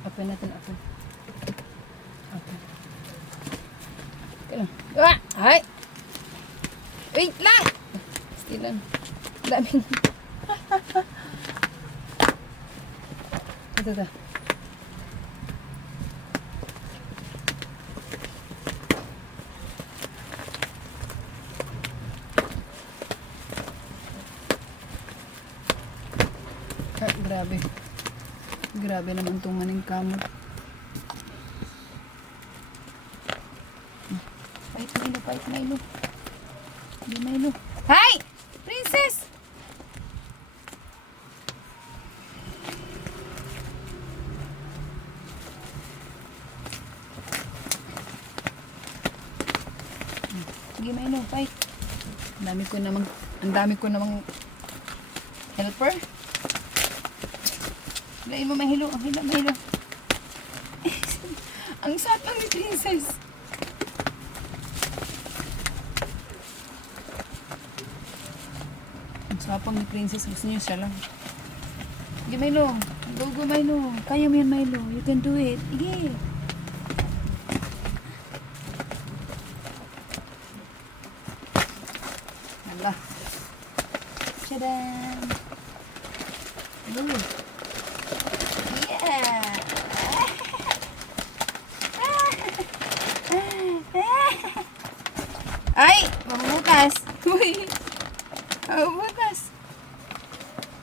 Open natin, open. Open. Okay lang. Ah! Ay! Wait lang! Still lang. Daming. Ito. Ah, grabe. Grabe naman itong maning kamot. Pahit Milo. Hindi Milo. Hi! Princess! Sige Milo, pahit. Ang dami ko namang helper. Hilain mo mahilo. Mahilo. Ang sapang ni Princess. Ang sapang ni Princess. Gusto niyo siya lang. Sige Milo. Go Milo. Kaya mo yan Milo. You can do it. Sige. Hala. Tadaan. Go.